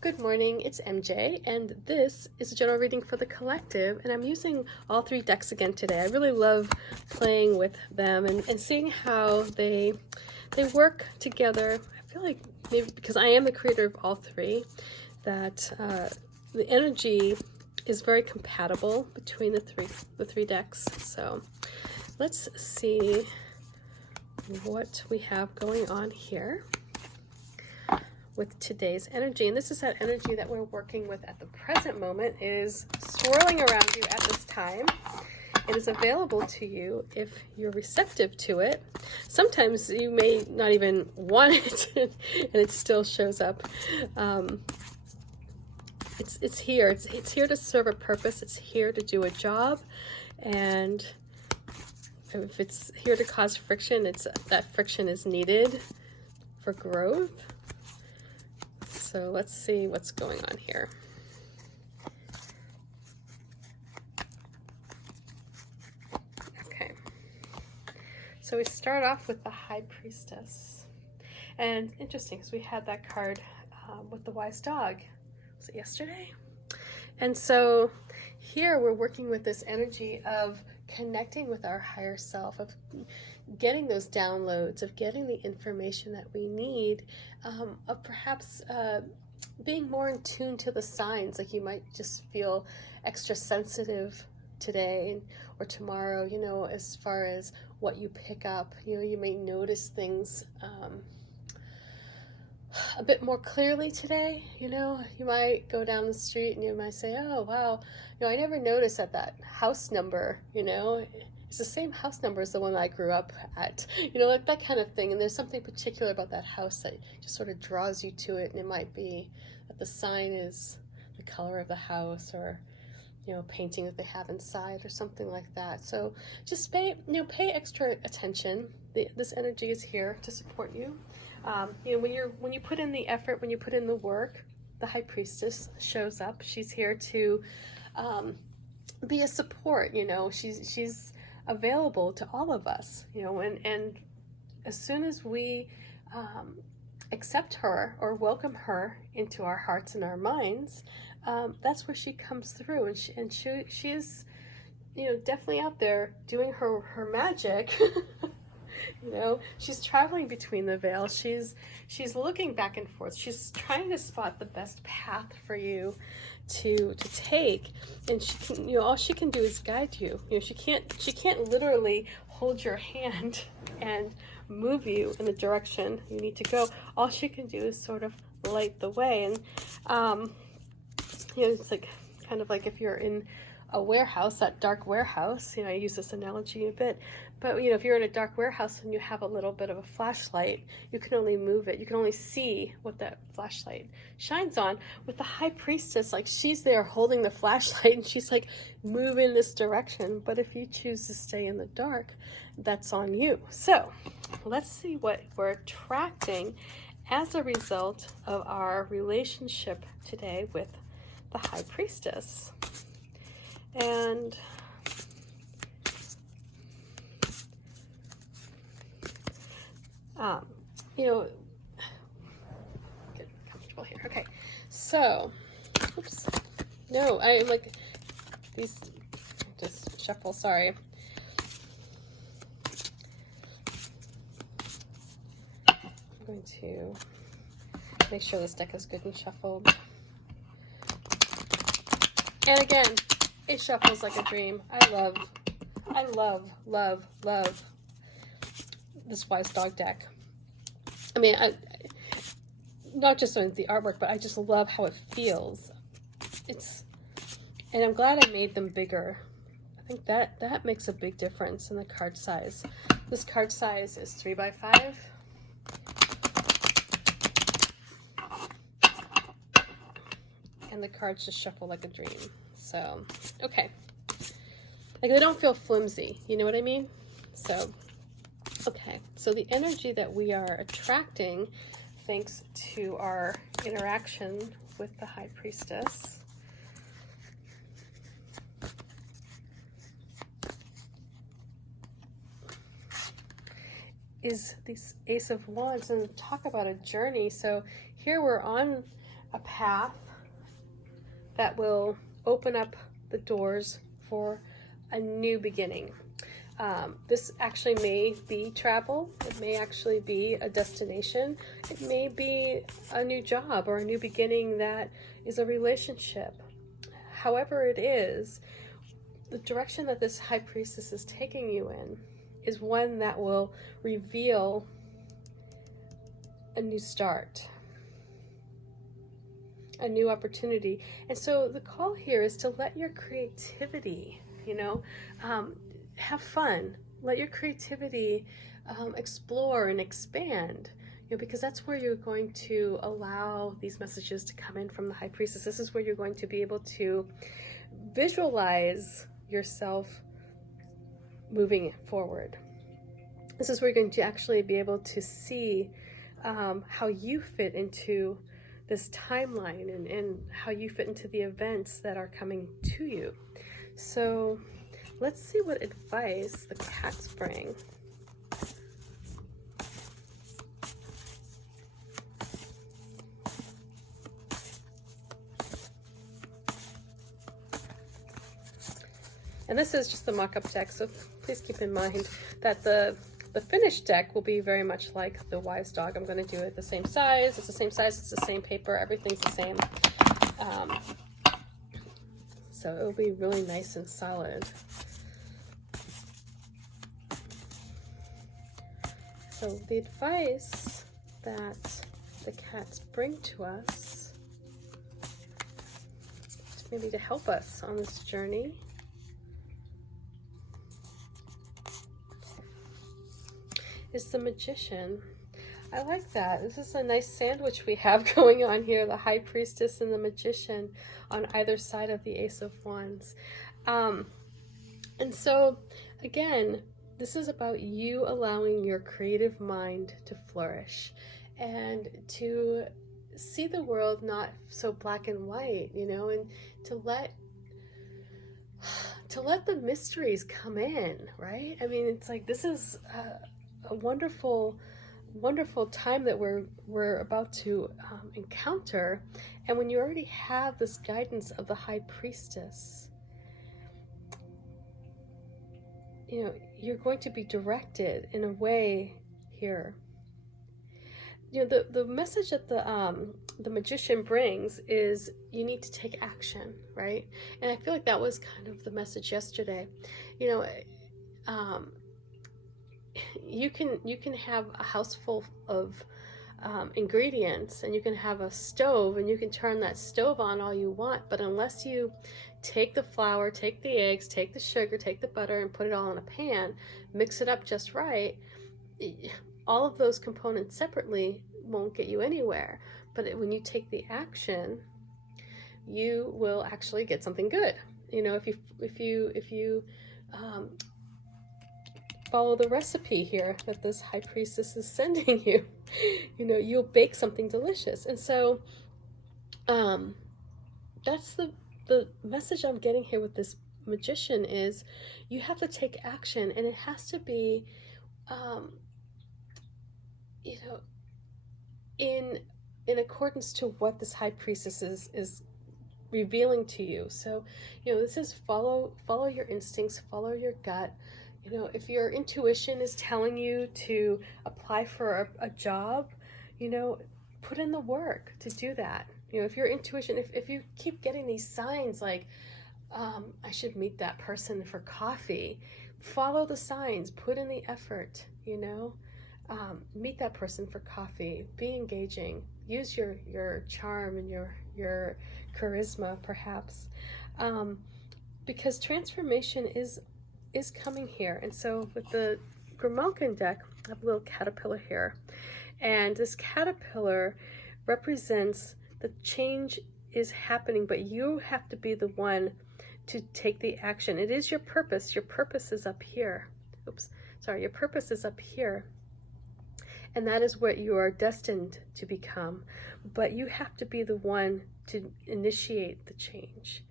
Good morning, it's MJ, and this is a general reading for the collective, and I'm using all three decks again today. I really love playing with them and seeing how they work together. I feel like maybe because I am the creator of all three, that the energy is very compatible between the three decks. So let's see what we have going on here with today's energy. And this is that energy that we're working with at the present moment. It is swirling around you at this time. It is available to you if you're receptive to it. Sometimes you may not even want it and it still shows up. It's here. It's here to serve a purpose. It's here to do a job. And if it's here to cause friction, that friction is needed for growth. So let's see what's going on here. Okay. So we start off with the High Priestess. And interesting, because we had that card with the Wise Dog. Was it yesterday? And so here we're working with this energy of connecting with our higher self, of getting those downloads, of getting the information that we need, of perhaps being more in tune to the signs. Like you might just feel extra sensitive today or tomorrow, you know, as far as what you pick up. You know, you may notice things a bit more clearly today. You know, you might go down the street and you might say, oh wow, you know, I never noticed that house number, you know, it's the same house number as the one I grew up at, you know, like that kind of thing. And there's something particular about that house that just sort of draws you to it. And it might be that the sign is the color of the house, or, you know, painting that they have inside or something like that. So just pay extra attention. This energy is here to support you. You know, when you put in the effort, when you put in the work, the High Priestess shows up. She's here to be a support. You know, she's available to all of us. You know, and as soon as we accept her or welcome her into our hearts and our minds, that's where she comes through, and she is, you know, definitely out there doing her magic. You know, she's traveling between the veils. She's looking back and forth. She's trying to spot the best path for you to take. And she can, you know, all she can do is guide you. You know, she can't literally hold your hand and move you in the direction you need to go. All she can do is sort of light the way. And you know, it's like kind of like if you're in a warehouse, that dark warehouse, you know, I use this analogy a bit, but you know, if you're in a dark warehouse and you have a little bit of a flashlight, you can only move it, you can only see what that flashlight shines on. With the High Priestess, like, she's there holding the flashlight and she's like, move in this direction. But if you choose to stay in the dark, that's on you. So let's see what we're attracting as a result of our relationship today with the High Priestess. And you know, get comfortable here. Okay, so, oops, no, I like these. Just shuffle. Sorry. I'm going to make sure this deck is good and shuffled. And again, it shuffles like a dream. I love this Wise Dog deck. I mean, not just on the artwork, but I just love how it feels. And I'm glad I made them bigger. I think that makes a big difference in the card size. This card size is 3x5. And the cards just shuffle like a dream. So, okay. Like, they don't feel flimsy, you know what I mean? So, okay. So the energy that we are attracting, thanks to our interaction with the High Priestess, is this Ace of Wands, and talk about a journey. So here we're on a path that will open up the doors for a new beginning. This actually may be travel. It may actually be a destination. It may be a new job or a new beginning that is a relationship. However it is, the direction that this High Priestess is taking you in is one that will reveal a new start, a new opportunity. And so the call here is to let your creativity, have fun. Let your creativity explore and expand, because that's where you're going to allow these messages to come in from the High Priestess. This is where you're going to be able to visualize yourself moving forward. This is where you're going to actually be able to see how you fit into this timeline and how you fit into the events that are coming to you. So let's see what advice the cats bring. And this is just the mock-up deck, so please keep in mind that the finished deck will be very much like the Wise Dog. I'm going to do it the same size. It's the same size. It's the same paper. Everything's the same. So it will be really nice and solid. So the advice that the cats bring to us, maybe to help us on this journey, is the Magician. I like that. This is a nice sandwich we have going on here, the High Priestess and the Magician on either side of the Ace of Wands. And so again, this is about you allowing your creative mind to flourish and to see the world not so black and white, and to let the mysteries come in, right? I mean, it's like, this is a wonderful time that we're about to encounter. And when you already have this guidance of the High Priestess, you're going to be directed in a way here. The message that the Magician brings is you need to take action, right? And I feel like that was kind of the message yesterday. You can have a house full of ingredients, and you can have a stove, and you can turn that stove on all you want, but unless you take the flour, take the eggs, take the sugar, take the butter, and put it all in a pan, mix it up just right, all of those components separately won't get you anywhere. But when you take the action, you will actually get something good. If you follow the recipe here that this High Priestess is sending you, you'll bake something delicious. And so that's the message I'm getting here with this Magician is you have to take action, and it has to be in accordance to what this High Priestess is revealing to you. So this is follow your instincts, follow your gut. If your intuition is telling you to apply for a job, put in the work to do that. If your intuition, if you keep getting these signs like, I should meet that person for coffee, follow the signs, put in the effort, meet that person for coffee, be engaging, use your charm and your charisma perhaps, because transformation is coming here. And so with the Grimalkin deck, I have a little caterpillar here, and this caterpillar represents the change is happening, but you have to be the one to take the action. It is your purpose. Your purpose is up here. Your purpose is up here, and that is what you are destined to become, but you have to be the one to initiate the change.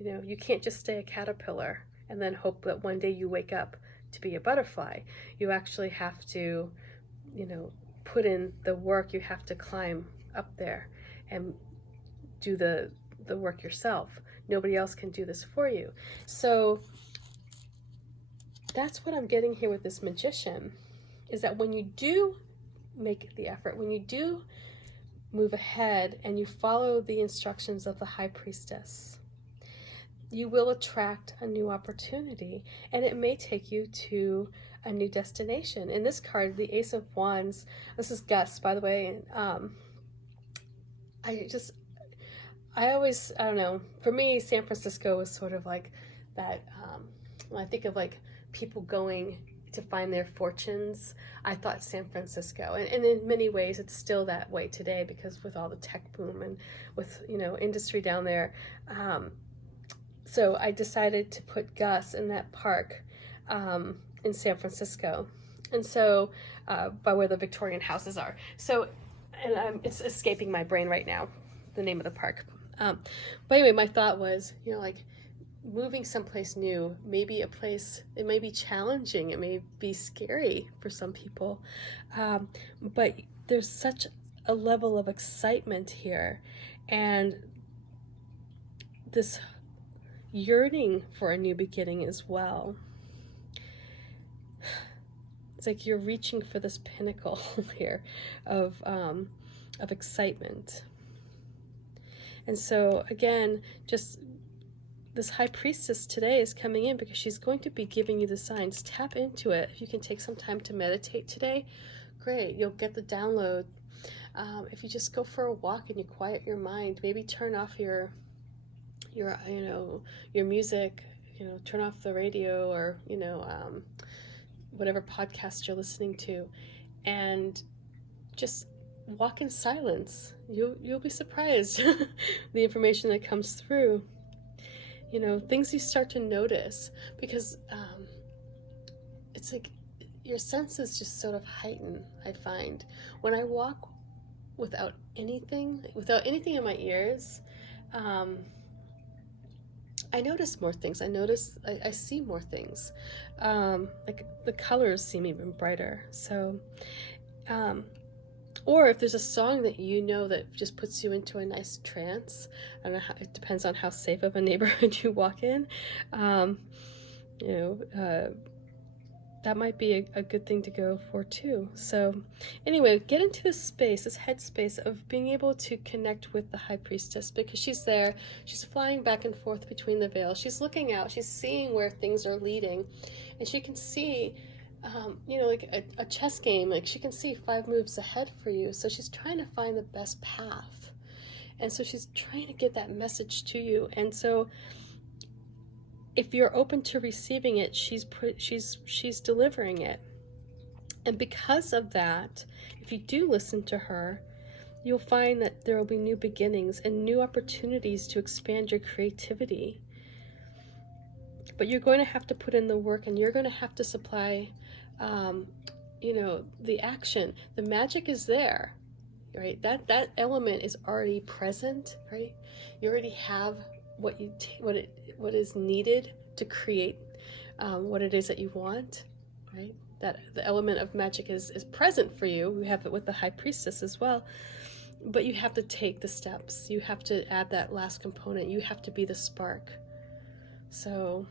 You can't just stay a caterpillar and then hope that one day you wake up to be a butterfly. You actually have to, put in the work. You have to climb up there. and do the work yourself. Nobody else can do this for you. So that's what I'm getting here with this magician, is that when you do make the effort, when you do move ahead and you follow the instructions of the High Priestess, you will attract a new opportunity, and it may take you to a new destination. In this card, the Ace of Wands, this is Gus, by the way. I don't know, for me, San Francisco was sort of like that, when I think of like people going to find their fortunes, I thought San Francisco. And in many ways, it's still that way today, because with all the tech boom and with, industry down there. So I decided to put Gus in that park in San Francisco. And so, by where the Victorian houses are. So, and it's escaping my brain right now, the name of the park. But anyway, my thought was, like, moving someplace new, maybe a place, it may be challenging, it may be scary for some people, but there's such a level of excitement here, and this yearning for a new beginning as well. It's like you're reaching for this pinnacle here of excitement. And so again, just this High Priestess today is coming in because she's going to be giving you the signs. Tap into it. If you can take some time to meditate today, great. You'll get the download. If you just go for a walk and you quiet your mind, maybe turn off your music, turn off the radio, or, whatever podcast you're listening to, and just walk in silence. You'll be surprised the information that comes through. Things you start to notice, because it's like your senses just sort of heighten. I find when I walk without anything in my ears, I notice more things. I see more things. Like the colors seem even brighter. So, or if there's a song that that just puts you into a nice trance, I don't know it depends on how safe of a neighborhood you walk in. That might be a good thing to go for too. So anyway, get into this space, this headspace of being able to connect with the High Priestess, because she's there, she's flying back and forth between the veils, she's looking out, she's seeing where things are leading, and she can see, like a chess game, like she can see 5 moves ahead for you, so she's trying to find the best path, and so she's trying to get that message to you. And so if you're open to receiving it, she's delivering it. And because of that, if you do listen to her, you'll find that there will be new beginnings and new opportunities to expand your creativity. But you're going to have to put in the work, and you're going to have to supply, the action. The magic is there, right? That element is already present, right? You already have what is needed to create what it is that you want, right? That the element of magic is present for you. We have it with the High Priestess as well, but you have to take the steps. You have to add that last component. You have to be the spark. So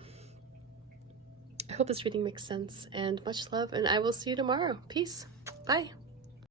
I hope this reading makes sense, and much love, and I will see you tomorrow. Peace. Bye.